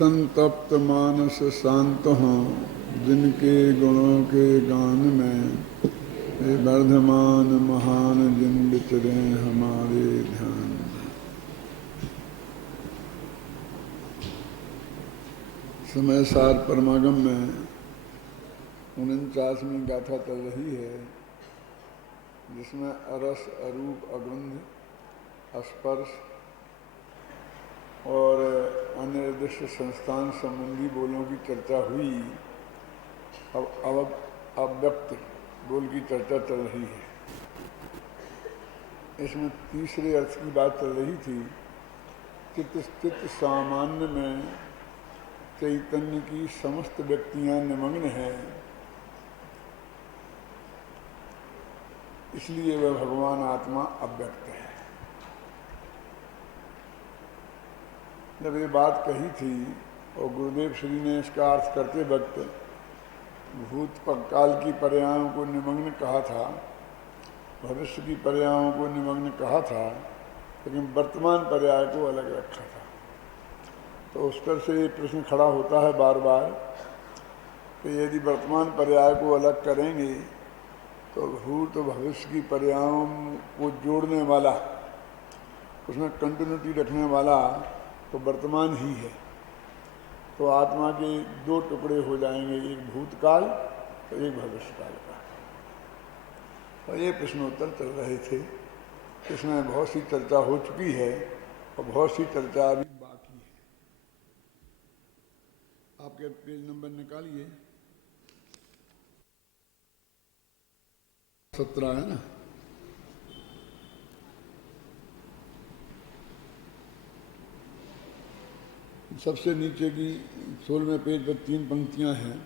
संतप्त मानस शांत हों जिनके गुणों के गान में, वे वर्धमान महान जिन विचरे हमारे ध्यान में। समय सार परमागम में 49वीं गाथा चल रही है, जिसमें अरस, अरूप, अगंध, स्पर्श और अनिर्दिष्ट संस्थान संबंधी बोलों की चर्चा हुई। अब अव्यक्त बोल की चर्चा चल रही है। इसमें तीसरे अर्थ की बात चल रही थी। चित्त सामान्य में चैतन्य की समस्त व्यक्तियां निमग्न हैं, इसलिए वह भगवान आत्मा अव्यक्त है। जब ये बात कही थी और गुरुदेव श्री ने इसका अर्थ करते वक्त भूत काल की पर्यायों को निमग्न कहा था, भविष्य की पर्यायों को निमग्न कहा था, लेकिन वर्तमान पर्याय को अलग रखा था। तो उस पर से ये प्रश्न खड़ा होता है बार बार कि यदि वर्तमान पर्याय को अलग करेंगे तो भूत और भविष्य की पर्यायों को जोड़ने वाला, उसमें कंटिन्यूटी रखने वाला तो वर्तमान ही है। तो आत्मा के दो टुकड़े हो जाएंगे, एक भूतकाल और एक भविष्यकाल का। और ये प्रश्नोत्तर चल रहे थे। इसमें बहुत सी चर्चा हो चुकी है और बहुत सी चर्चा अभी बाकी है। आपके पेज नंबर निकालिए, 17 है ना। सबसे नीचे की 16वें पेज पर 3 पंक्तियां हैं।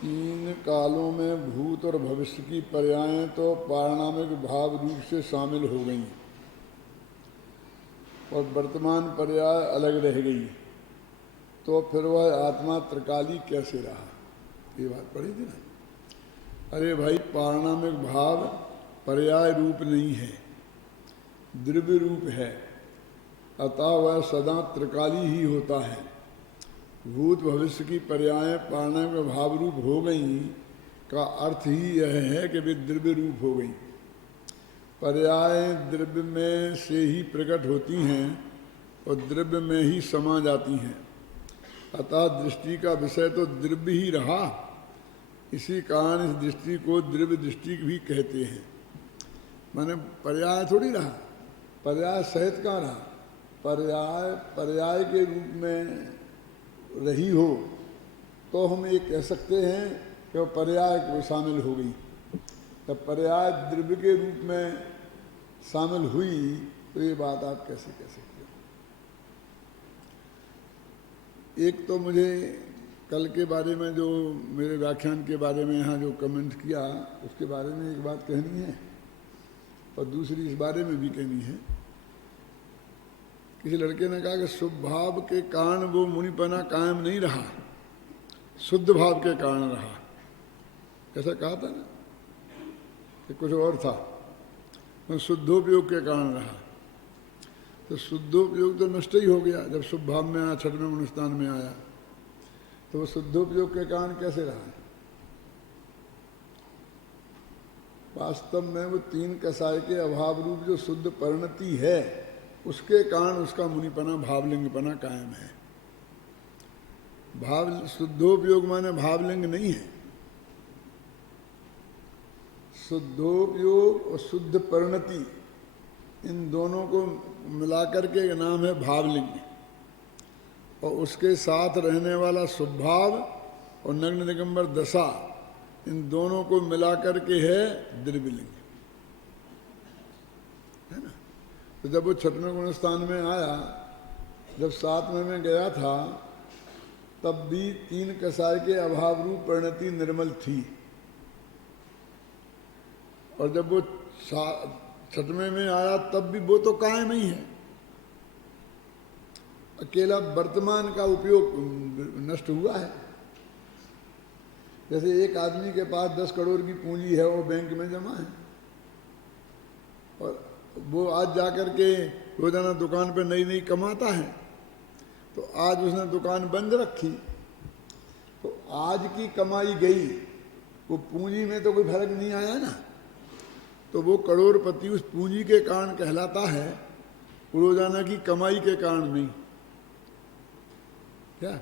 3 कालों में भूत और भविष्य की पर्यायें तो पारणामिक भाव रूप से शामिल हो गईं और वर्तमान पर्याय अलग रह गई, तो फिर वह आत्मा त्रिकाली कैसे रहा? ये बात पढ़ी थी ना। अरे भाई, पारणामिक भाव पर्याय रूप नहीं है, द्रव्य रूप है, अतः वह सदा त्रिकाली ही होता है। भूत भविष्य की पर्यायें पारणामिक भाव रूप हो गई का अर्थ ही यह है कि वे द्रव्य रूप हो गई। पर्यायें द्रव्य में से ही प्रकट होती हैं और द्रव्य में ही समा जाती हैं, अतः दृष्टि का विषय तो द्रव्य ही रहा। इसी कारण इस दृष्टि को द्रव्य दृष्टि भी कहते हैं। माने पर्याय थोड़ी रहा, पर्याय सहित कहाँ रहा? पर्याय के रूप में रही हो तो हम ये कह सकते हैं कि वह पर्याय को शामिल हो गई। तब पर्याय द्रव्य के रूप में शामिल हुई तो ये बात आप कैसे कह सकते हो? एक तो मुझे कल के बारे में, जो मेरे व्याख्यान के बारे में यहाँ जो कमेंट किया, उसके बारे में एक बात कहनी है और दूसरी इस बारे में भी कहनी है। किसी लड़के ने कहा कि शुभ भाव के कारण वो मुनिपना कायम नहीं रहा, शुद्ध भाव के कारण रहा। ऐसा कहा था ना कि कुछ और था, वो शुद्धोपयोग के कारण रहा। तो शुद्धोपयोग तो नष्ट ही हो गया जब शुभ भाव में आया, 6वें अनुष्ठान में आया, तो वो शुद्धोपयोग के कारण कैसे रहा? वास्तव में वो 3 कसाय के अभाव रूप जो शुद्ध परिणति है, उसके कारण उसका मुनिपना, भावलिंगपना कायम है। भाव शुद्धोपयोग माने भावलिंग नहीं है। शुद्धोपयोग और शुद्ध परिणति, इन दोनों को मिलाकर के नाम है भावलिंग, और उसके साथ रहने वाला शुभभाव और नग्न दिगंबर दशा, इन दोनों को मिलाकर के है द्रव्यलिंग, है ना। तो जब वो 6वें गुणस्थान में आया, जब 7वें में गया था, तब भी 3 कसाय के अभाव रूप परिणति निर्मल थी। और जब वो 6वें में आया, तब भी वो तो कायम ही है। अकेला वर्तमान का उपयोग नष्ट हुआ है। जैसे एक आदमी के पास 10 करोड़ की पूंजी है, वो बैंक में जमा है, और वो आज जाकर के रोजाना दुकान पर नई नई कमाता है, तो आज उसने दुकान बंद रखी, तो आज की कमाई गई, वो पूंजी में तो कोई फर्क नहीं आया ना। तो वो करोड़पति उस पूंजी के कारण कहलाता है, रोजाना की कमाई के कारण नहीं। क्या?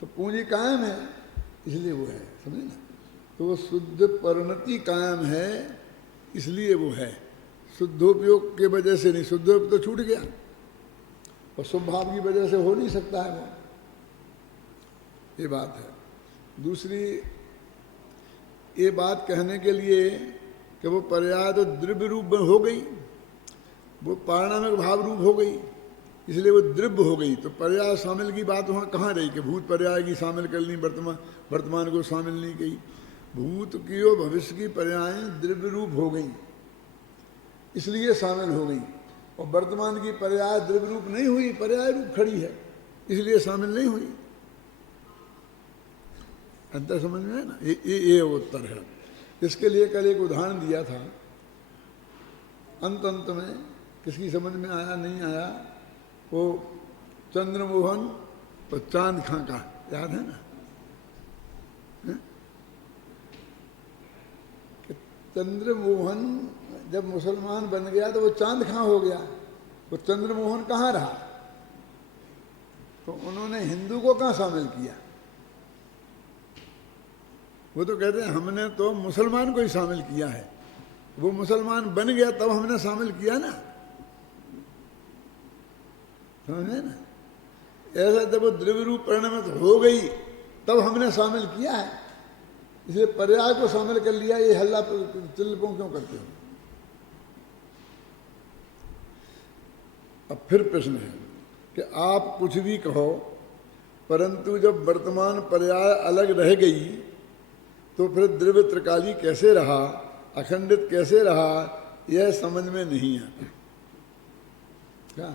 तो पूंजी कायम है इसलिए वो है, समझे ना। तो वो शुद्ध परिणति कायम है इसलिए वो है, शुद्धोपयोग के वजह से नहीं। शुद्धोपयोग तो छूट गया और स्वभाव की वजह से हो नहीं सकता है वो, ये बात है। दूसरी ये बात कहने के लिए कि वो पर्याय तो द्रव्य रूप हो गई, वो पारिणामिक भाव रूप हो गई, इसलिए वो द्रव्य हो गई। तो पर्याय शामिल की बात वहाँ कहाँ रही कि भूत पर्याय की शामिल कर ली, वर्तमान को शामिल नहीं की। भूत की और भविष्य की पर्याय द्रव्य रूप हो गई इसलिए शामिल हो गई, और वर्तमान की पर्याय द्रव्य रूप नहीं हुई, पर्याय रूप खड़ी है इसलिए शामिल नहीं हुई। अंतर समझ में है ना। ये उत्तर है। इसके लिए कल एक उदाहरण दिया था, अंत में किसकी समझ में आया नहीं आया, वो चंद्रमोहन और चांद खां का याद है ना। चंद्रमोहन जब मुसलमान बन गया तो वो चांद खां हो गया, वो चंद्रमोहन कहाँ रहा। तो उन्होंने हिंदू को कहाँ शामिल किया। वो तो कहते हैं हमने तो मुसलमान को ही शामिल किया है, वो मुसलमान बन गया तब हमने शामिल किया ना, समझे ना। ऐसा जब वो द्रव्य रूप परिणमित हो गई तब हमने शामिल किया है, इसलिए पर्याय को शामिल कर लिया। ये हल्ला चिल्लपों क्यों करते हो। अब फिर प्रश्न है कि आप कुछ भी कहो, परंतु जब वर्तमान पर्याय अलग रह गई तो फिर द्रव्य त्रिकाली कैसे रहा, अखंडित कैसे रहा, यह समझ में नहीं आता। क्या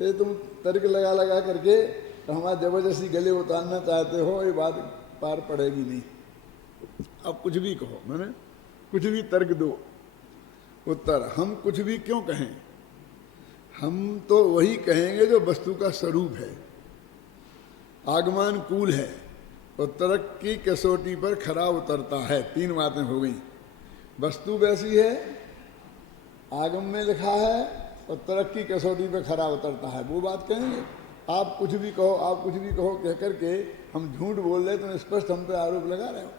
ये तुम तर्क लगा लगा करके तो हमारा जबरदस्ती गले उतारना चाहते हो, ये बात पार पड़ेगी नहीं। अब कुछ भी कहो, मैंने कुछ भी तर्क दो। उत्तर, हम कुछ भी क्यों कहें, हम तो वही कहेंगे जो वस्तु का स्वरूप है, आगमनानुकूल है और तर्क की कसौटी पर खरा उतरता है। तीन बातें हो गई, वस्तु वैसी है, आगम में लिखा है और तर्क की कसौटी पर खरा उतरता है, वो बात कहेंगे। आप कुछ भी कहो, आप कुछ भी कहो कह करके हम झूठ बोल रहे, तुम स्पष्ट हम पे आरोप लगा रहे हो,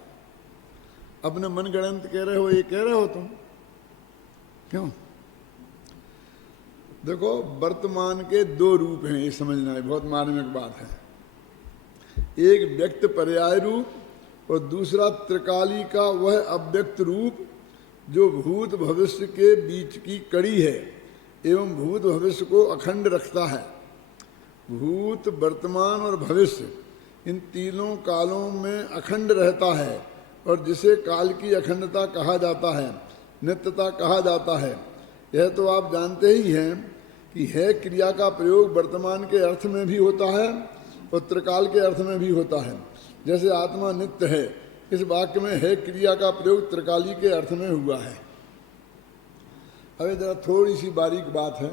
अपने मन गणंत कह रहे हो, ये कह रहे हो तुम क्यों। देखो वर्तमान के दो रूप हैं, ये समझना है, बहुत मार्मिक बात है। एक व्यक्त पर्याय रूप और दूसरा त्रिकाली का वह अव्यक्त रूप जो भूत भविष्य के बीच की कड़ी है एवं भूत भविष्य को अखंड रखता है। भूत, वर्तमान और भविष्य इन तीनों कालों में अखंड रहता है और जिसे काल की अखंडता कहा जाता है, नित्यता कहा जाता है। यह तो आप जानते ही हैं कि है क्रिया का प्रयोग वर्तमान के अर्थ में भी होता है और त्रिकाल के अर्थ में भी होता है। जैसे आत्मा नित्य है, इस वाक्य में है क्रिया का प्रयोग त्रिकाली के अर्थ में हुआ है। अभी जरा थोड़ी सी बारीक बात है।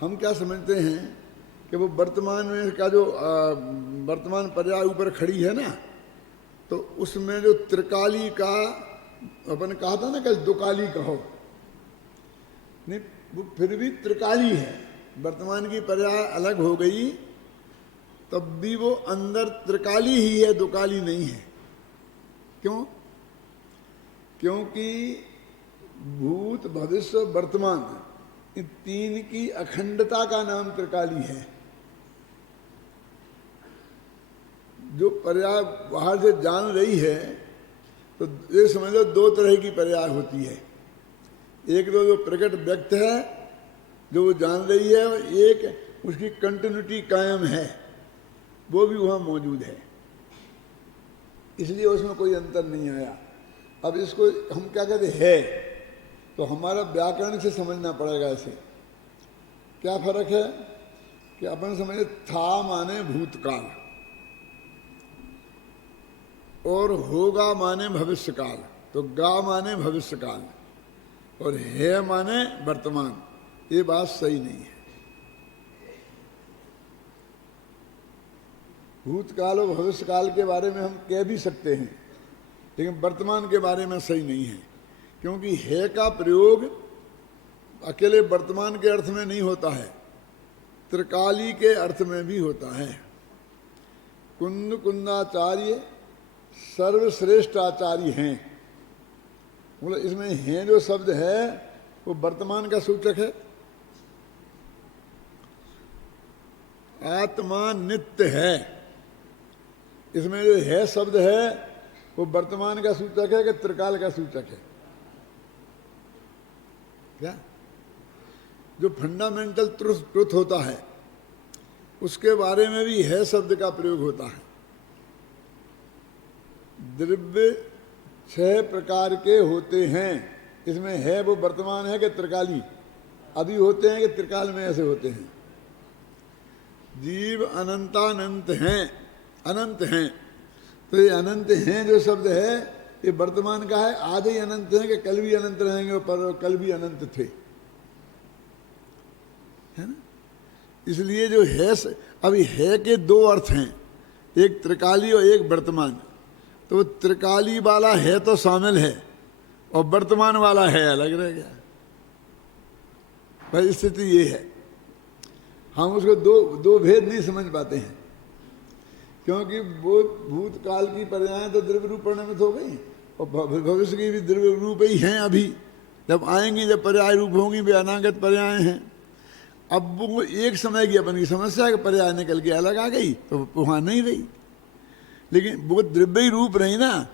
हम क्या समझते हैं कि वो वर्तमान में का जो वर्तमान पर्याय ऊपर खड़ी है ना, तो उसमें जो त्रिकाली का अपन कहा था ना, कल दुकाली कहो नहीं, वो फिर भी त्रिकाली है। वर्तमान की पर्याय अलग हो गई तब भी वो अंदर त्रिकाली ही है, दुकाली नहीं है। क्यों? क्योंकि भूत, भविष्य, वर्तमान इन तीन की अखंडता का नाम त्रिकाली है। जो पर्याय बाहर से जान रही है तो ये समझ लो दो तरह की पर्याय होती है। एक तो जो प्रकट व्यक्त है जो वो जान रही है, और एक उसकी कंटिन्यूटी कायम है, वो भी वहाँ मौजूद है, इसलिए उसमें कोई अंतर नहीं आया। अब इसको हम क्या कहते हैं, तो हमारा व्याकरण से समझना पड़ेगा। इसे क्या फर्क है कि अपन समझे था माने भूतकाल और होगा माने भविष्यकाल, तो गा माने भविष्यकाल और है माने वर्तमान। ये बात सही नहीं है। भूतकाल और भविष्यकाल के बारे में हम कह भी सकते हैं, लेकिन वर्तमान के बारे में सही नहीं है, क्योंकि है का प्रयोग अकेले वर्तमान के अर्थ में नहीं होता है, त्रिकाली के अर्थ में भी होता है। कुंद कुंदाचार्य सर्वश्रेष्ठ आचार्य हैं, मतलब इसमें हैं जो शब्द है वो वर्तमान का सूचक है। आत्मा नित्य है, इसमें जो है शब्द है वो वर्तमान का सूचक है कि त्रिकाल का सूचक है? क्या जो फंडामेंटल ट्रुथ होता है उसके बारे में भी है शब्द का प्रयोग होता है। द्रव्य 6 प्रकार के होते हैं, इसमें है वो वर्तमान है कि त्रिकाली? अभी होते हैं कि त्रिकाल में ऐसे होते हैं? जीव अनंतानंत हैं, अनंत हैं, तो ये अनंत हैं जो शब्द है ये वर्तमान का है। आज ही अनंत हैं कि कल भी अनंत रहेंगे, पर कल भी अनंत थे, है ना? इसलिए जो है, अभी है के 2 अर्थ हैं, एक त्रिकाली और एक वर्तमान। तो त्रिकाली वाला है तो शामिल है और वर्तमान वाला है अलग रह गया। भाई स्थिति ये है, हम उसको दो भेद नहीं समझ पाते हैं, क्योंकि वो भूतकाल की पर्याय तो द्रव्य रूप परिणमित हो गई और भविष्य की भी द्रव्य रूप ही हैं। अभी जब आएंगी, जब पर्याय रूप होंगी, वे अनागत पर्याय हैं। अब वो एक समय की अपन की समस्या है कि पर्याय निकल के अलग आ गई तो वहाँ नहीं रही, लेकिन वो द्रव्य ही रूप रही ना,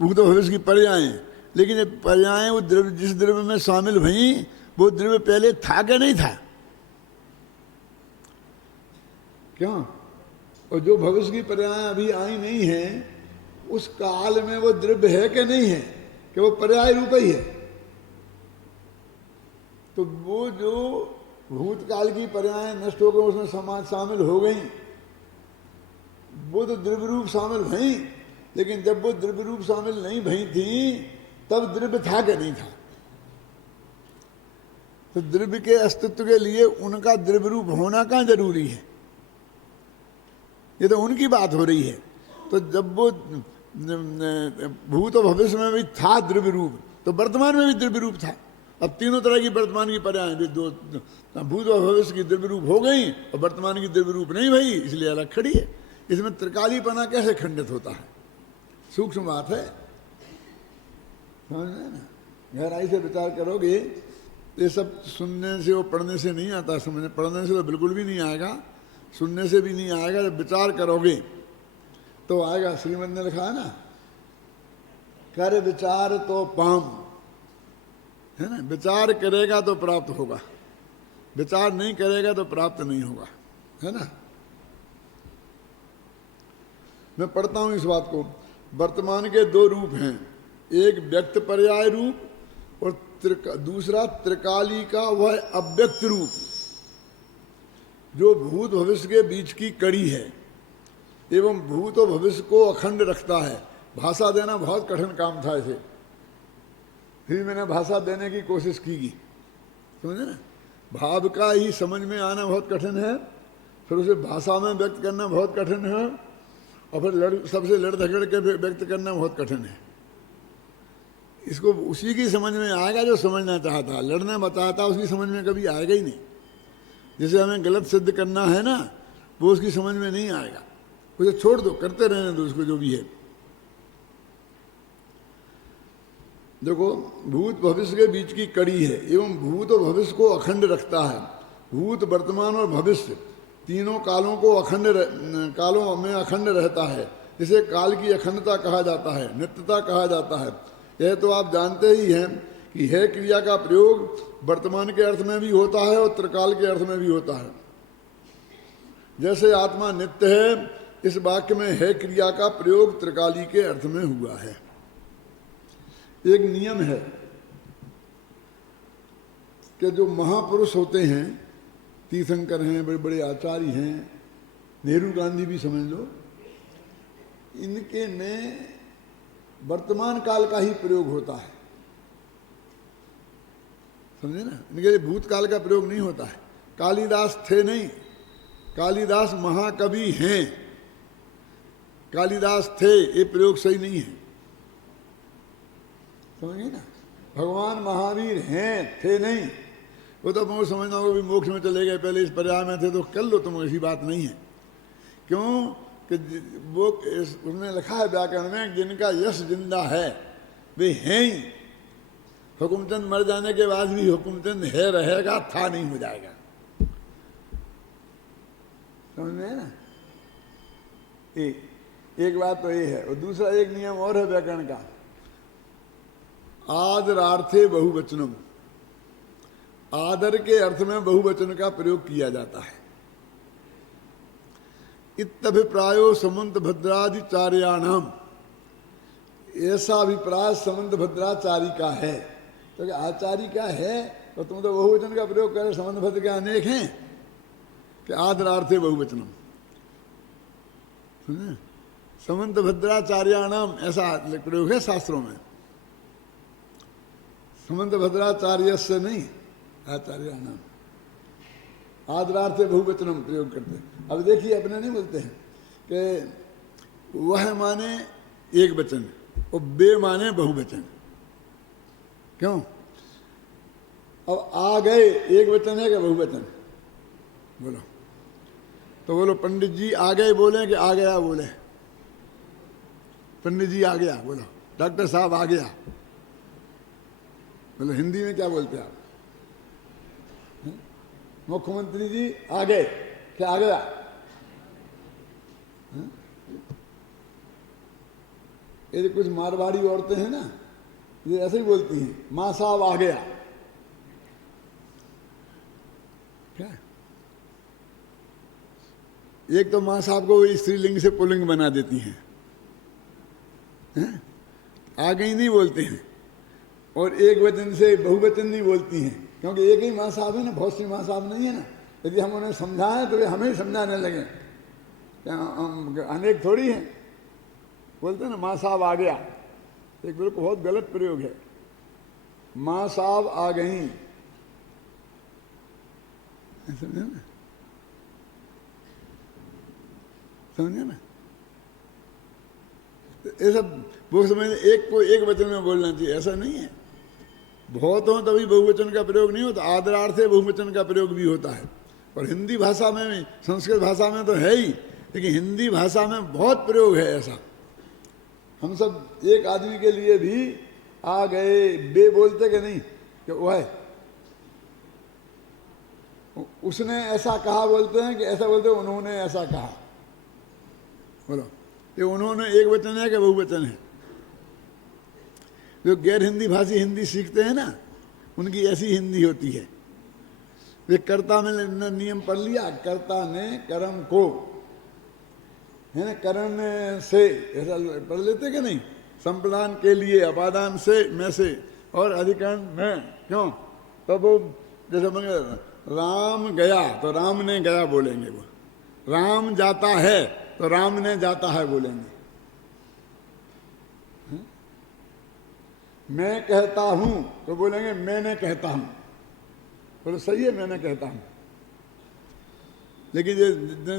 वो तो भविष्य की पर्याय हैं। लेकिन ये पर्याय वो द्रव्य, जिस द्रव्य में शामिल भई वो द्रव्य पहले था कि नहीं था? क्यों? और जो भविष्य की पर्याय अभी आई नहीं है उस काल में वो द्रव्य है कि नहीं है, कि वो पर्याय रूप ही है? तो वो जो भूतकाल की पर्याय नष्ट होकर उसमें समाज शामिल हो गई, वो तो द्रव्य रूप शामिल भई, लेकिन जब वो द्रव्य रूप शामिल नहीं भई थी तब द्रव्य था कि नहीं था? तो द्रव्य के अस्तित्व के लिए उनका द्रव्य रूप होना कहाँ जरूरी है? ये तो उनकी बात हो रही है। तो जब वो भूत और भविष्य में भी था द्रव्य रूप, तो वर्तमान में भी द्रव्य रूप था। अब तीनों तरह की वर्तमान की पर्याय भी, दो भूत और भविष्य की द्रव्य रूप हो गई और वर्तमान की द्रव्य रूप नहीं भई, इसलिए अलग खड़ी है। इसमें त्रिकालीपना कैसे खंडित होता है? सूक्ष्म बात है, समझ में ना? गहराई से विचार करोगे, ये सब सुनने से और पढ़ने से नहीं आता समझ, पढ़ने से तो बिल्कुल भी नहीं आएगा, सुनने से भी नहीं आएगा। जब विचार करोगे तो आएगा। श्रीमद ने लिखा है ना, कर विचार तो पाम, है ना? विचार करेगा तो प्राप्त होगा, विचार नहीं करेगा तो प्राप्त नहीं होगा, है ना? मैं पढ़ता हूं इस बात को। वर्तमान के 2 रूप हैं, एक व्यक्त पर्याय रूप और दूसरा त्रिकाली का वह अव्यक्त रूप, जो भूत भविष्य के बीच की कड़ी है एवं भूत और भविष्य को अखंड रखता है। भाषा देना बहुत कठिन काम था इसे, फिर मैंने भाषा देने की कोशिश की, समझे ना? भाव का ही समझ में आना बहुत कठिन है, फिर उसे भाषा में व्यक्त करना बहुत कठिन है, और फिर सबसे लड़ झगड़ के व्यक्त करना बहुत कठिन है। इसको उसी की समझ में आएगा जो समझना चाहता, लड़ना बताता उसकी समझ में कभी आएगा ही नहीं। जिसे हमें गलत सिद्ध करना है ना, वो उसकी समझ में नहीं आएगा। उसे छोड़ दो, करते रहने दो उसको जो भी है। देखो, भूत भविष्य के बीच की कड़ी है एवं भूत और भविष्य को अखंड रखता है। भूत, वर्तमान और भविष्य तीनों कालों को कालों में अखंड रहता है। इसे काल की अखंडता कहा जाता है, नित्यता कहा जाता है। यह तो आप जानते ही हैं कि है क्रिया का प्रयोग वर्तमान के अर्थ में भी होता है और त्रिकाल के अर्थ में भी होता है। जैसे आत्मा नित्य है, इस वाक्य में है क्रिया का प्रयोग त्रिकाली के अर्थ में हुआ है। एक नियम है कि जो महापुरुष होते हैं, तीर्थंकर हैं, बड़े बड़े आचार्य हैं, नेहरू गांधी भी समझ लो, इनके में वर्तमान काल का ही प्रयोग होता है, समझे ना, इनके लिए भूतकाल का प्रयोग नहीं होता है। कालिदास थे नहीं, कालिदास महाकवि हैं। कालिदास थे ये प्रयोग सही नहीं है, समझिए ना। भगवान महावीर हैं, थे नहीं। वो तो तुमको समझना होगा भी मोक्ष में चले गए, पहले इस पर्याय में थे तो कर लो तुम, ऐसी बात नहीं है। क्यों कि वो उसने लिखा है व्याकरण में, जिनका यश जिंदा है वे हैं ही। हुकुमचंद मर जाने के बाद भी हुकुमचंद है, रहेगा, था नहीं हो जाएगा। समझ में है ना। एक बात तो ये है। और दूसरा एक नियम और है व्याकरण का, आदरार्थे बहुवचनम। आदर के अर्थ में बहुवचन का प्रयोग किया जाता है। इत्यभिप्रायो समंत भद्रादिचार्याणाम, ऐसा अभिप्राय समंत भद्राचारी का है। तो आचार्य का है तो तुम तो बहुवचन का प्रयोग करें, समंत भद्र के अनेक हैं कि आदरार्थे बहुवचनम। समंत भद्राचार्याणाम ऐसा प्रयोग है शास्त्रों में, समंत भद्राचार्य से नहीं, आचार्याणाम। आदरार्थे बहुवचनम प्रयोग करते हैं। अब देखिए अपने नहीं बोलते हैं कि वह माने एक वचन और बे माने बहुवचन। क्यों? अब आ गए एक वचन है कि बहुवचन? बोलो तो बोलो पंडित जी आ गए बोले कि आ गया बोले? पंडित जी आ गया बोलो, डॉक्टर साहब आ गया बोलो। हिंदी में क्या बोलते हैं आप? मुख्यमंत्री जी आ गए, क्या आ गया? ये कुछ मारवाड़ी औरतें हैं ना, ये ऐसे ही बोलती हैं, माँ साहब आ गया। क्या एक तो माँ साहब को स्त्रीलिंग से पुल्लिंग बना देती हैं, आ गई नहीं बोलते हैं, और एक वचन से बहुवचन नहीं बोलती हैं, क्योंकि एक ही माँ साहब है ना, बहुत सी माँ साहब नहीं है ना। यदि हम उन्हें समझाएं तो वे हमें ही समझाने लगे, अनेक थोड़ी हैं। बोलते हैं ना माँ साहब आ गया, एक बिल्कुल बहुत गलत प्रयोग है। माँ साहब आ गई, समझे ना, समझे ना। ये सब वो समझ, एक को एक वचन में बोलना चाहिए, ऐसा नहीं है। बहुत हो तभी बहुवचन का प्रयोग नहीं होता, आदरार्थे बहुवचन का प्रयोग भी होता है। और हिंदी भाषा में भी, संस्कृत भाषा में तो है ही, लेकिन हिंदी भाषा में बहुत प्रयोग है ऐसा। हम सब एक आदमी के लिए भी आ गए बे बोलते कि नहीं, कि वो है उसने ऐसा कहा बोलते हैं कि ऐसा बोलते हैं उन्होंने ऐसा कहा। बोलो ये उन्होंने एक वचन है कि बहुवचन है? जो गैर हिंदी भाषी हिंदी सीखते हैं ना, उनकी ऐसी हिंदी होती है। वे कर्ता में नियम पढ़ लिया, कर्ता ने कर्म को, है ना, करण से, ऐसा पढ़ लेते कि नहीं? संप्रदान के लिए, अपादान से, में से, और अधिकरण में। क्यों? तो वो जैसे राम गया तो राम ने गया बोलेंगे, वो राम जाता है तो राम ने जाता है बोलेंगे। मैं कहता हूं तो बोलेंगे मैंने कहता हूं। बोलो सही है, मैंने कहता हूं। लेकिन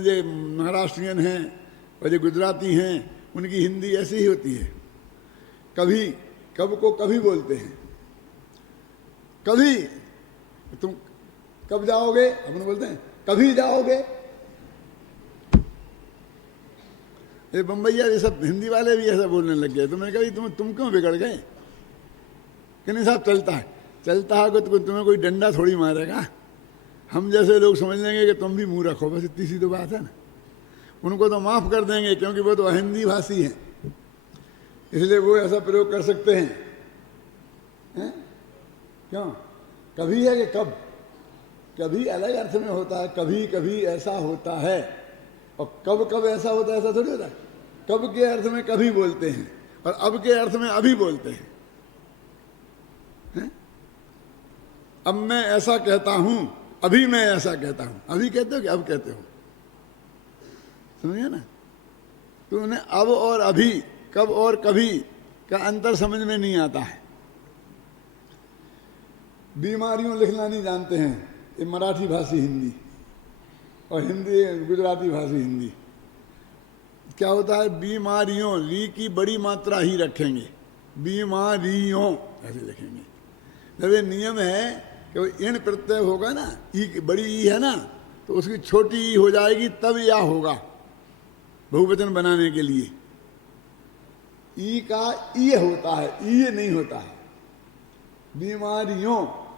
जो महाराष्ट्रियन हैं और जो गुजराती हैं, उनकी हिंदी ऐसी ही होती है। कभी, कब को कभी बोलते हैं। कभी, तुम कब जाओगे? अपन बोलते हैं कभी जाओगे। ये बम्बईया ये सब हिंदी वाले भी ऐसा बोलने लग गए। तो मैंने कहा तुम क्यों बिगड़ गए? कि नहीं साहब चलता है, चलता है तो तुम्हें कोई डंडा थोड़ी मारेगा। हम जैसे लोग समझ लेंगे कि तुम भी मुंह रखो, बस इतनी सी तो बात है ना। उनको तो माफ़ कर देंगे क्योंकि वो तो हिंदी भाषी हैं, इसलिए वो ऐसा प्रयोग कर सकते हैं। क्यों? कभी है कि कब? कभी अलग अर्थ में होता है, कभी कभी ऐसा होता है, और कब कब ऐसा होता है, ऐसा थोड़ी होता है। कब के अर्थ में कभी बोलते हैं और अब के अर्थ में अभी बोलते हैं। अब मैं ऐसा कहता हूं, अभी मैं ऐसा कहता हूं। अभी कहते हो कि अब कहते हो? समझिए ना। तो उन्हें अब और अभी, कब और कभी का अंतर समझ में नहीं आता है। बीमारियों लिखना नहीं जानते हैं, ये मराठी भाषी हिंदी और हिंदी गुजराती भाषी हिंदी। क्या होता है, बीमारियों, री की बड़ी मात्रा ही रखेंगे, बीमारियों ऐसे लिखेंगे। जब ये नियम है कि वो इन प्रत्यय होगा ना, ई बड़ी ई है ना, तो उसकी छोटी ई हो जाएगी, तब या होगा बहुवचन बनाने के लिए। ई का ई होता है, ई नहीं होता है। बीमारियों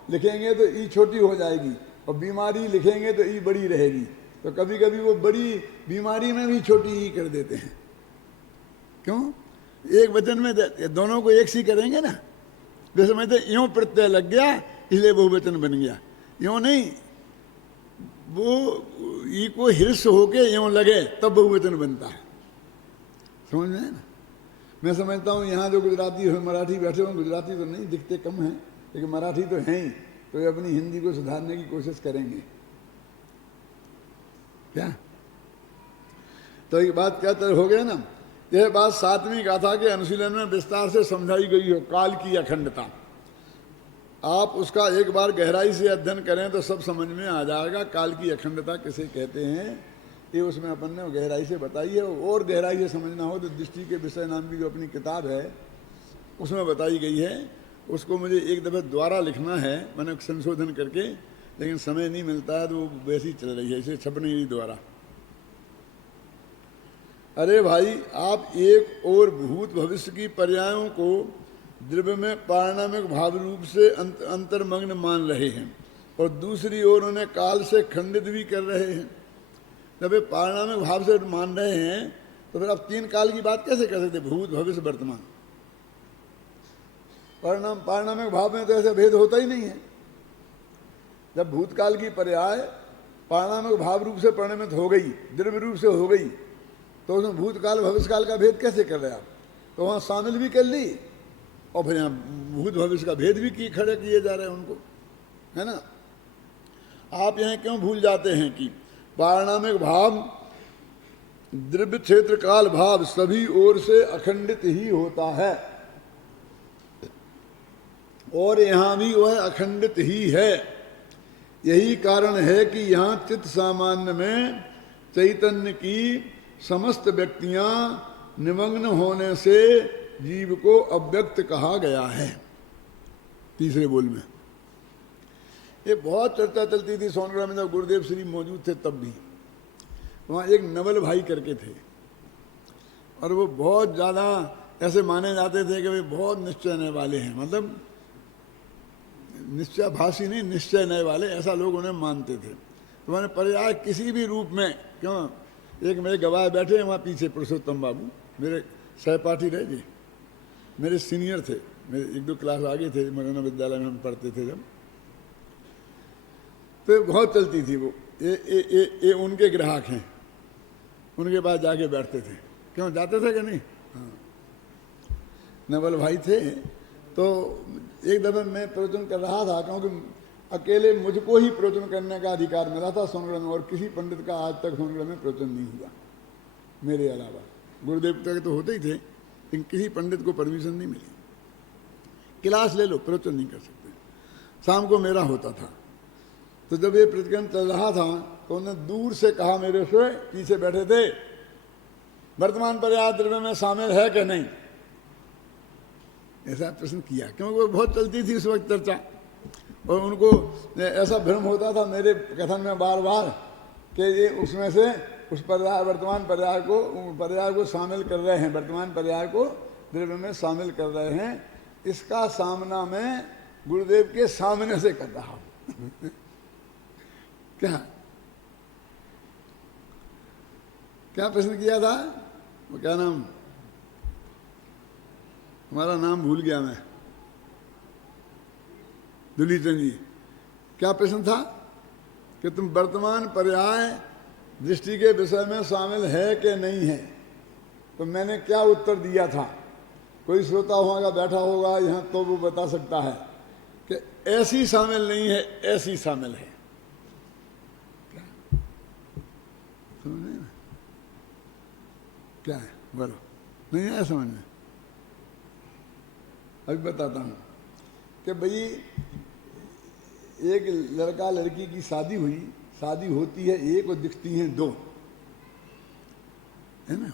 लिखेंगे तो ई छोटी हो जाएगी, और बीमारी लिखेंगे तो ई बड़ी रहेगी। तो कभी कभी वो बड़ी बीमारी में भी छोटी ई कर देते हैं। क्यों? एक वचन में दोनों को एक सी करेंगे ना, जैसे मैं तो यूं प्रत्यय लग गया इसलिए बहुवचन बन गया, यूं नहीं, वो ई को हिर्स होके यूं लगे तब बहुवचन बनता है। समझ में है ना? मैं समझता हूँ यहाँ जो गुजराती हो, मराठी बैठे हो, गुजराती तो नहीं दिखते, कम हैं, लेकिन मराठी तो हैं ही, तो ये अपनी हिंदी को सुधारने की कोशिश करेंगे क्या? तो एक बात क्या तरह हो गया ना, यह बात 7वीं गाथा के अनुशीलन में विस्तार से समझाई गई हो, काल की अखंडता। आप उसका एक बार गहराई से अध्ययन करें तो सब समझ में आ जाएगा, काल की अखंडता किसे कहते हैं, ये उसमें अपन ने गहराई से बताई है। और गहराई से समझना हो तो दृष्टि के विषय नाम की जो अपनी किताब है उसमें बताई गई है। उसको मुझे एक दफ़े दोबारा लिखना है, मैंने संशोधन करके, लेकिन समय नहीं मिलता है तो वो वैसी चल रही है, इसे छप नहीं रही दोबारा। अरे भाई, आप एक और भूत भविष्य की पर्यायों को द्रव्य में पारिणामिक भाव रूप से अंतर्मग्न मान रहे हैं, और दूसरी ओर उन्हें काल से खंडित भी कर रहे हैं। जब वे पारिणामिक भाव से मान रहे हैं तो फिर आप 3 काल की बात कैसे कर सकते? भूत भविष्य वर्तमान। पारिणामिक भाव में तो ऐसा भेद होता ही नहीं है। जब भूतकाल की पर्याय पारिणामिक भाव रूप से परिणमित हो गई, द्रव्य रूप से हो गई, तो उसमें भूतकाल भविष्यकाल का भेद कैसे कर रहे आप? तो वहाँ शामिल भी कर ली, और फिर यहाँ भूत भविष्य का भेद भी खड़े किए जा रहे हैं उनको, है ना? आप यहाँ क्यों भूल जाते हैं कि पारिणामिक भाव, द्रव्य क्षेत्र काल भाव सभी ओर से अखंडित ही होता है, और यहाँ भी वह अखंडित ही है। यही कारण है कि यहाँ चित्त सामान्य में चैतन्य की समस्त व्यक्तियां निमग्न होने से जीव को अव्यक्त कहा गया है। तीसरे बोल में ये बहुत चर्चा चलती थी सोनगढ़ में, जब गुरुदेव श्री मौजूद थे तब भी। वहाँ एक नवल भाई करके थे, और वो बहुत ज़्यादा ऐसे माने जाते थे कि वे बहुत निश्चय नए वाले हैं, मतलब निश्चय भाषी नहीं, निश्चय नए वाले, ऐसा लोग उन्हें मानते थे। तो मैंने पर्याय किसी भी रूप में, क्यों, एक मेरे गवाह बैठे हैं वहाँ पीछे, पुरुषोत्तम बाबू, मेरे सहपाठी रहे जी, मेरे सीनियर थे, मेरे 1-2 क्लास आगे थे, मरना विद्यालय में हम पढ़ते थे जब, तो बहुत चलती थी वो। ये उनके ग्राहक हैं, उनके पास जाके बैठते थे। क्यों जाते थे कि नहीं? हाँ, नवल भाई थे। तो एक दफे मैं प्रवचन कर रहा था, क्योंकि अकेले मुझको ही प्रवचन करने का अधिकार मिला था सोनगढ़ में, और किसी पंडित का आज तक सोनगढ़ में प्रवचन नहीं हुआ मेरे अलावा। गुरुदेव तक तो होते ही थे, लेकिन किसी पंडित को परमिशन नहीं मिली। क्लास ले लो, प्रवचन नहीं कर सकते। शाम को मेरा होता था, तो जब ये प्रवचन चल रहा था तो उन्होंने दूर से कहा मेरे से, पीछे बैठे थे, वर्तमान पर्याय द्रव्य में शामिल है कि नहीं, ऐसा प्रश्न किया। क्योंकि वो बहुत चलती थी उस वक्त चर्चा, और उनको ऐसा भ्रम होता था मेरे कथन में बार बार कि ये उसमें से उस पर्याय, वर्तमान पर्याय को शामिल कर रहे हैं, वर्तमान पर्याय को द्रव्य में शामिल कर रहे हैं। इसका सामना मैं गुरुदेव के सामने से कर रहा हूँ। क्या प्रश्न किया था? वो क्या नाम, हमारा नाम भूल गया मैं, दुलीचंद जी। क्या प्रश्न था कि तुम वर्तमान पर्याय दृष्टि के विषय में शामिल है कि नहीं है? तो मैंने क्या उत्तर दिया था? कोई श्रोता होगा बैठा होगा यहाँ तो वो बता सकता है कि ऐसी शामिल नहीं है, ऐसी शामिल है। क्या है बोलो? नहीं है समझ में? अभी बताता हूँ कि भाई एक लड़का लड़की की शादी हुई, शादी होती है एक और दिखती हैं दो, है ना,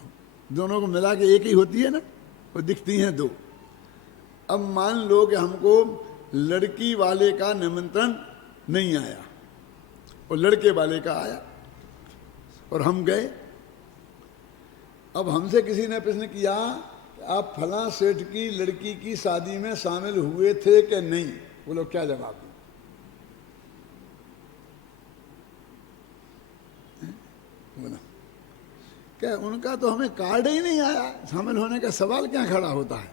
दोनों को मिला के एक ही होती है ना, और दिखती हैं दो। अब मान लो कि हमको लड़की वाले का निमंत्रण नहीं आया और लड़के वाले का आया और हम गए। अब हमसे किसी ने प्रश्न किया आप फलां सेठ की लड़की की शादी में शामिल हुए थे कि नहीं, बोलो क्या जवाब दूं? बोला क्या उनका तो हमें कार्ड ही नहीं आया, शामिल होने का सवाल क्या खड़ा होता है?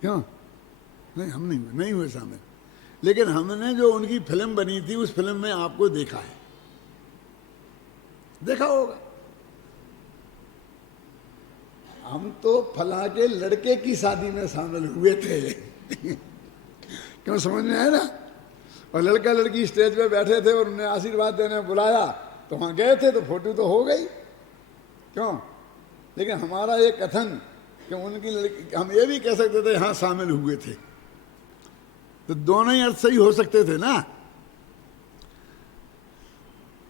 क्यों नहीं, हम नहीं हुए शामिल, लेकिन हमने जो उनकी फिल्म बनी थी उस फिल्म में आपको देखा है, देखा होगा। हम तो फला के लड़के की शादी में शामिल हुए थे क्यों, समझ में आया ना? और लड़का लड़की स्टेज पे बैठे थे और उन्हें आशीर्वाद देने बुलाया तो वहां गए थे, तो फोटो तो हो गई, क्यों? लेकिन हमारा ये कथन कि उनकी लड़की, हम ये भी कह सकते थे हाँ शामिल हुए थे, तो दोनों ही अर्थ सही हो सकते थे ना।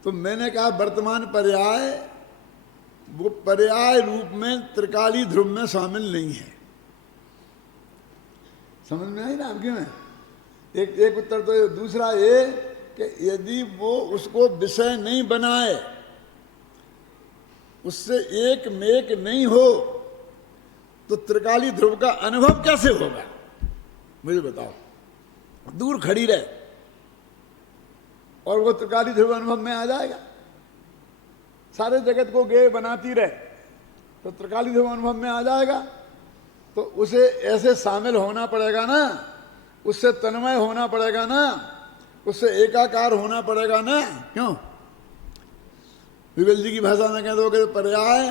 तो मैंने कहा वर्तमान पर्याय वो पर्याय रूप में त्रिकाली ध्रुव में शामिल नहीं है। समझ में आई ना आपकी? में एक उत्तर तो ये, दूसरा ये कि यदि वो उसको विषय नहीं बनाए, उससे एक मेक नहीं हो, तो त्रिकाली ध्रुव का अनुभव कैसे होगा? मुझे बताओ। दूर खड़ी रहे और वो त्रिकाली ध्रुव अनुभव में आ जाएगा। सारे जगत को गेय बनाती रहे तो त्रिकाली ध्रुव अनुभव में आ जाएगा। तो उसे ऐसे शामिल होना पड़ेगा ना, उससे तन्मय होना पड़ेगा ना, उससे एकाकार होना पड़ेगा ना, क्यों? विवेल जी की भाषा में कहते हो कि पर्याय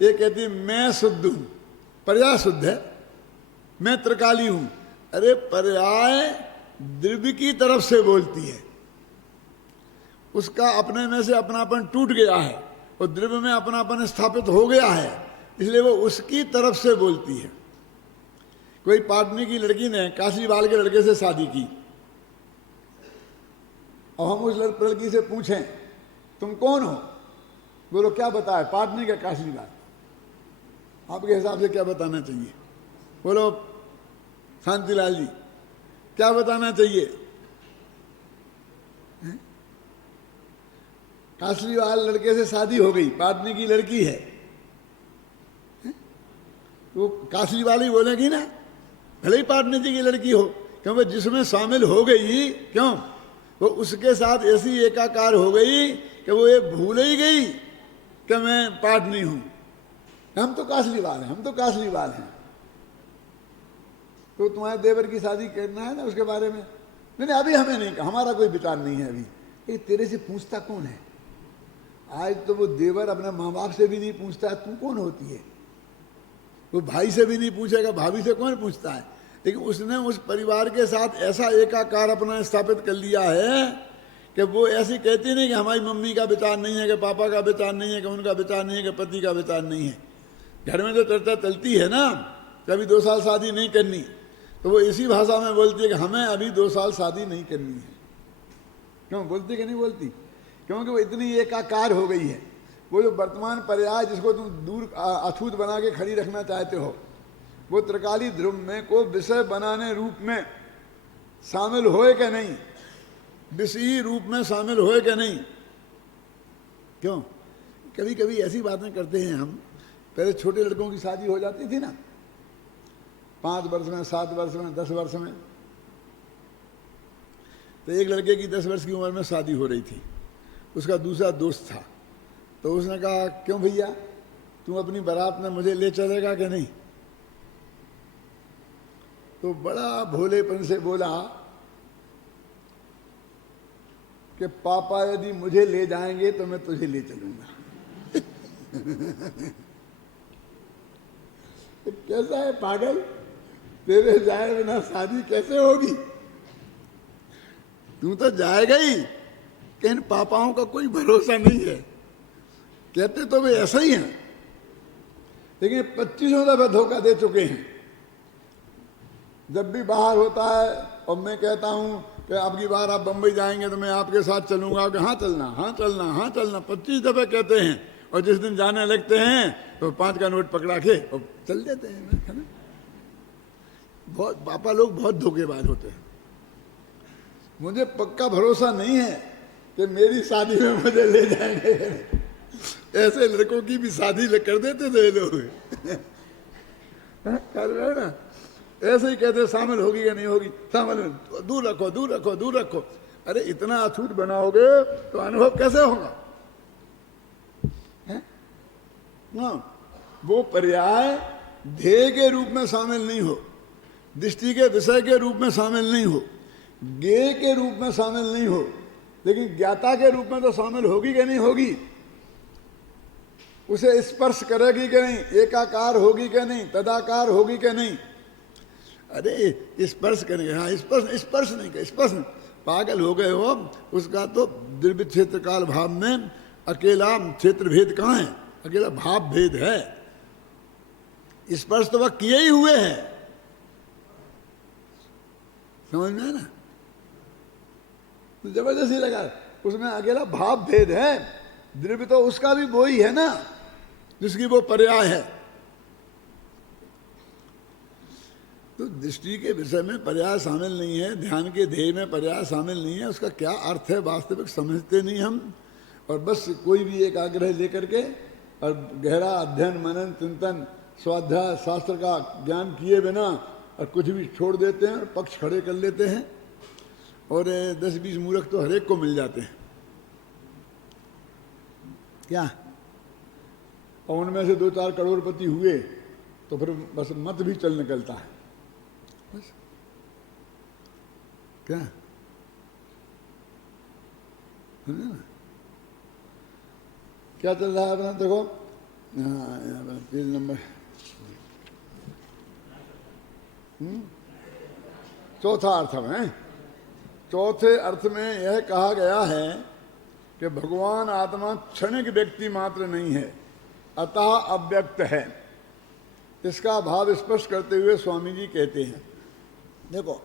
ये कहती मैं शुद्ध हूं, पर्याय शुद्ध है, मैं त्रिकाली हूं। अरे पर्याय द्रव्य की तरफ से बोलती है, उसका अपने में से अपनापन टूट गया है और द्रव्य में अपनापन स्थापित हो गया है, इसलिए वो उसकी तरफ से बोलती है। कोई पाटनी की लड़की ने काशीवाल के लड़के से शादी की और हम उस लड़की से पूछें तुम कौन हो, बोलो क्या बताए, पाटनी का काशीवाल, आपके हिसाब से क्या बताना चाहिए? बोलो शांतिलाल जी क्या बताना चाहिए? काशीवाल लड़के से शादी हो गई, पाटनी की लड़की है, वो काशीवाल ही बोलेगी ना, भले ही पाटनी जी की लड़की हो, क्योंकि जिसमें शामिल हो गई, क्यों, वो उसके साथ ऐसी एकाकार हो गई कि वो ये भूल ही गई कि मैं पाटनी हूं। हम तो काशीवाल हैं, हम तो काशीवाल हैं। तो तुम्हारे देवर की शादी करना है ना, उसके बारे में नहीं अभी हमें नहीं, हमारा कोई विचार नहीं है अभी। ये तेरे से पूछता कौन है? आज तो वो देवर अपने माँ बाप से भी नहीं पूछता तू कौन होती है, वो भाई से भी नहीं पूछेगा, भाभी से कौन पूछता है। लेकिन उसने उस परिवार के साथ ऐसा एकाकार अपना स्थापित कर लिया है कि वो ऐसी कहती नहीं कि हमारी मम्मी का विचार नहीं है, कि पापा का विचार नहीं है, कि उनका विचार नहीं है, कि पति का विचार नहीं है। घर में जो चर्चा चलती है ना, कभी 2 साल शादी नहीं करनी, तो वो इसी भाषा में बोलती है कि हमें अभी 2 साल शादी नहीं करनी है। क्यों बोलती कि नहीं बोलती? क्योंकि वो इतनी एकाकार हो गई है। वो जो वर्तमान पर्याय जिसको तुम दूर अछूत बना के खड़ी रखना चाहते हो, वो त्रिकाली ध्रुव में को विषय बनाने रूप में शामिल होए कि नहीं, विषयी रूप में शामिल होए कि नहीं? क्यों कभी कभी ऐसी बातें करते हैं हम। पहले छोटे लड़कों की शादी हो जाती थी ना, 5 वर्ष में, 7 वर्ष में, 10 वर्ष में। तो एक लड़के की 10 वर्ष की उम्र में शादी हो रही थी, उसका दूसरा दोस्त था। तो उसने कहा क्यों भैया तुम अपनी बारात में मुझे ले चलेगा कि नहीं? तो बड़ा भोलेपन से बोला कि पापा यदि मुझे ले जाएंगे तो मैं तुझे ले चलूंगा। कैसा है पागल, तेरे जाए बिना शादी कैसे होगी? तू तो जाएगा ही, लेकिन पापाओं का कोई भरोसा नहीं है। कहते तो वे ऐसा ही हैं, लेकिन 25 दफे धोखा दे चुके हैं। जब भी बाहर होता है और मैं कहता हूँ कि अब की बार आप बम्बई जाएंगे तो मैं आपके साथ चलूंगा, कि हाँ चलना, हाँ चलना, हाँ चलना 25 दफे कहते हैं, और जिस दिन जाने लगते हैं तो 5 का नोट पकड़ा के और चल देते हैं, है ना। बहुत पापा लोग बहुत धोखेबाज होते हैं। मुझे पक्का भरोसा नहीं है कि मेरी शादी में मुझे ले जाएंगे। ऐसे लड़कों की भी शादी कर देते थे लोग। कर रहे ना, ऐसे ही कहते शामिल होगी या नहीं होगी, शामिल दूर रखो, दूर रखो, दूर रखो। अरे इतना अछूत बनाओगे तो अनुभव कैसे होगा? हाँ, वो पर्याय ध्येय के रूप में शामिल नहीं हो, दृष्टि के विषय के रूप में शामिल नहीं हो, ज्ञेय के रूप में शामिल नहीं हो, लेकिन ज्ञाता के रूप में तो शामिल होगी कि नहीं होगी? उसे स्पर्श करेगी कि नहीं, एकाकार होगी कि नहीं, तदाकार होगी कि नहीं? अरे स्पर्श करेंगे, हाँ स्पर्श नहीं कर, स्पर्श नहीं। पागल हो गए हो? उसका तो द्रव्य क्षेत्र काल भाव में अकेला क्षेत्र भेद कहाँ है? अकेला भाव भेद है। स्पर्श तो वह किए ही हुए हैं, समझ में है ना? तो जबरदस्ती लगा, उसमें अकेला भाव भेद है। द्रव्य तो उसका भी वो ही है ना, जिसकी वो पर्याय है। तो दृष्टि के विषय में पर्याय शामिल नहीं है, ध्यान के ध्येय में पर्याय शामिल नहीं है। उसका क्या अर्थ है वास्तविक समझते नहीं हम, और बस कोई भी एक आग्रह लेकर के और गहरा अध्ययन, मनन, चिंतन, स्वाध्याय, शास्त्र का ज्ञान किए बिना और कुछ भी छोड़ देते हैं और पक्ष खड़े कर लेते हैं। और 10-20 मूर्ख तो हरेक को मिल जाते हैं क्या, और उनमें से 2-4 करोड़पति हुए तो फिर बस मत भी चल निकलता है बस। क्या ना? क्या चल रहा है अपना देखो, पेज नंबर 4था अर्थ में। चौथे अर्थ में यह कहा गया है कि भगवान आत्मा क्षणिक व्यक्ति मात्र नहीं है, अतः अव्यक्त है। इसका भाव स्पष्ट करते हुए स्वामी जी कहते हैं, देखो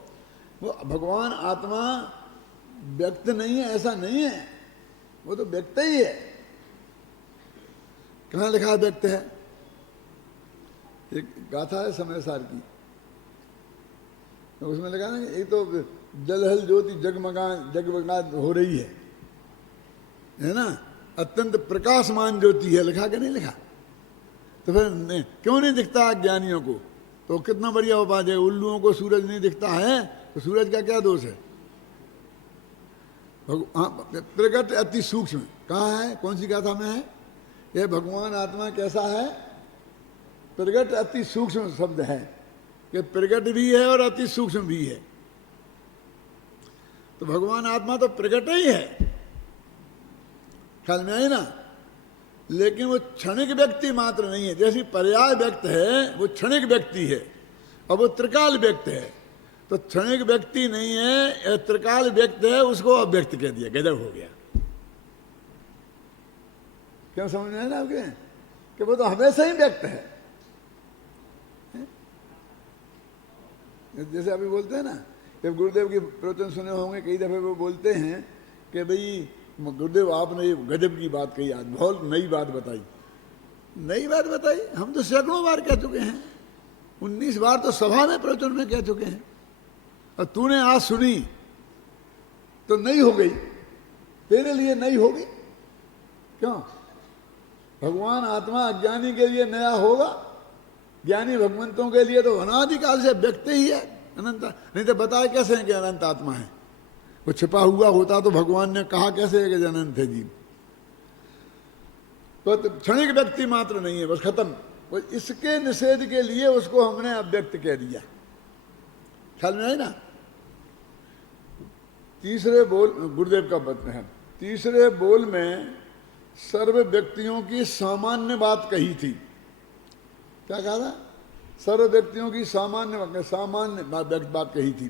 वो भगवान आत्मा व्यक्त नहीं है ऐसा नहीं है, वो तो व्यक्त ही है। कहाँ लिखा व्यक्त है? एक गाथा है समय सार की, तो उसमें लिखा ना, एक तो जलहल ज्योति जगमगा हो रही है ना, अत्यंत प्रकाशमान ज्योति है, लिखा कि नहीं लिखा? तो फिर क्यों नहीं दिखता ज्ञानियों को? तो कितना बढ़िया उपाय है, उल्लुओं को सूरज नहीं दिखता है तो सूरज का क्या दोष है? प्रकट अति सूक्ष्म कहाँ है, कौन सी गाथा में है? यह भगवान आत्मा कैसा है? प्रकट अति सूक्ष्म शब्द है कि प्रकट भी है और अति सूक्ष्म भी है। तो भगवान आत्मा तो प्रकट ही है, ख्याल में आई ना, लेकिन वो क्षणिक व्यक्ति मात्र नहीं है। जैसी पर्याय व्यक्त है वो क्षणिक व्यक्ति है, और वो त्रिकाल व्यक्त है। तो क्षणिक व्यक्ति नहीं है, त्रिकाल व्यक्त है, उसको अव्यक्त कह दिया, गजब हो गया। क्या समझ में है ना आपके कि वो तो हमेशा ही व्यक्त है। जैसे अभी बोलते हैं ना, जब गुरुदेव के प्रवचन सुने होंगे कई दफे वो बोलते हैं कि भाई गुरुदेव आपने ये गजब की बात कही, आज बहुत नई बात बताई। नई बात बताई? हम तो सैकड़ों बार कह चुके हैं, 19 बार तो सभा में प्रवचन में कह चुके हैं, और तूने आज सुनी तो नई हो गई, तेरे लिए नई होगी क्यों? भगवान आत्मा अज्ञानी के लिए नया होगा, ज्ञानी भगवंतों के लिए तो अनादिकाल से व्यक्त ही है, अनंत। नहीं तो बताए कैसे हैं कि अनंत आत्मा है? वो छिपा हुआ होता तो भगवान ने कहा कैसे है कि अनंत है जीव? तो क्षणिक व्यक्ति मात्र नहीं है, बस खत्म। वो इसके निषेध के लिए उसको हमने अव्यक्त कह दिया, ख्याल में आई ना? तीसरे बोल गुरुदेव का वचन है, तीसरे बोल में सर्व व्यक्तियों की सामान्य बात कही थी। क्या कहा था? सर्व व्यक्तियों की सामान्य बात कही थी,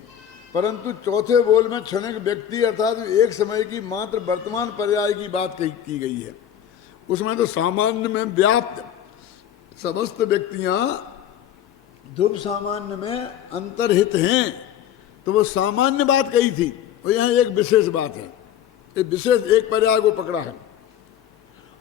परंतु चौथे बोल में क्षणिक व्यक्ति अर्थात एक समय की मात्र वर्तमान पर्याय की बात की गई है। उसमें तो सामान्य में व्याप्त समस्त व्यक्तियां ध्रुव सामान्य में अंतर्हित हैं, तो वो सामान्य बात कही थी, और यहाँ एक विशेष बात है, एक विशेष एक पर्याय को पकड़ा है।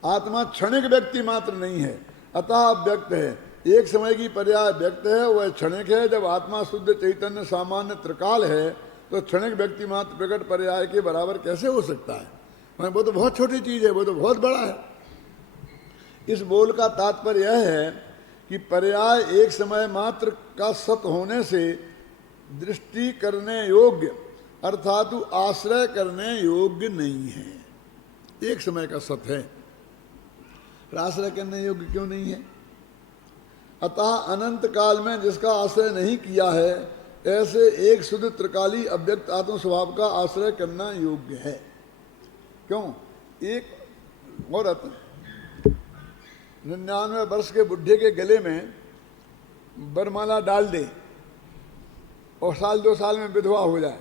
आत्मा क्षणिक व्यक्ति मात्र नहीं है, अतः व्यक्त है। एक समय की पर्याय व्यक्त है, वह क्षणिक है। जब आत्मा शुद्ध चैतन्य सामान्य त्रिकाल है तो क्षणिक व्यक्ति मात्र प्रकट पर्याय के बराबर कैसे हो सकता है? वो तो बहुत छोटी चीज है, वो तो बहुत बड़ा है। इस बोल का तात्पर्य यह है कि पर्याय एक समय मात्र का सत होने से दृष्टि करने योग्य अर्थात आश्रय करने योग्य नहीं है। एक समय का सत है, आश्रय करने योग्य क्यों नहीं है? अतः अनंत काल में जिसका आश्रय नहीं किया है, ऐसे एक शुद्ध त्रिकाली अव्यक्त आत्म स्वभाव का आश्रय करना योग्य है। क्यों? एक औरत 99 वर्ष के बुढ़े के गले में बरमाला डाल दे और साल 2 साल में विधवा हो जाए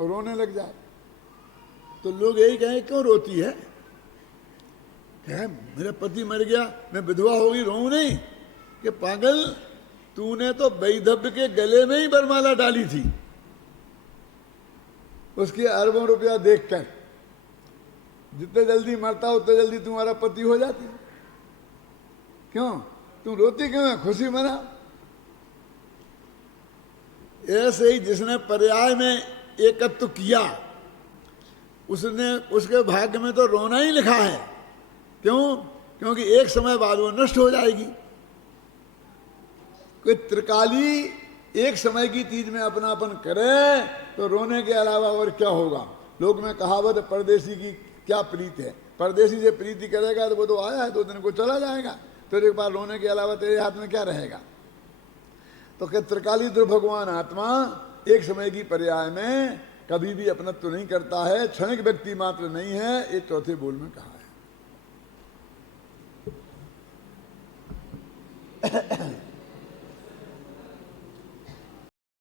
और रोने लग जाए, तो लोग यही कहें क्यों रोती है? क्या मेरा पति मर गया, मैं विधवा होगी, रो नहीं? कि पागल, तूने तो वैधव्य के गले में ही बरमाला डाली थी, उसके अरबों रुपया देखकर। जितने जल्दी मरता उतने जल्दी तुम्हारा पति हो जाती। क्यों तुम रोती क्यों है? खुशी मना। ऐसे ही जिसने पर्याय में एकत्व किया, उसने उसके भाग्य में तो रोना ही लिखा है। क्यों? क्योंकि एक समय बाद वो नष्ट हो जाएगी। कोई त्रिकाली एक समय की चीज में अपनापन करे तो रोने के अलावा और क्या होगा? लोग में कहावत, परदेसी की क्या प्रीत है। परदेसी से प्रीति करेगा तो वो तो आया है, 2 दिन को चला जाएगा, फिर एक बार रोने के अलावा तेरे हाथ में क्या रहेगा? तो क्या त्रिकाली दुर्भगवान आत्मा एक समय की पर्याय में कभी भी अपनत्व नहीं करता है, क्षणिक व्यक्ति मात्र नहीं है। एक चौथे बोल में कहा है।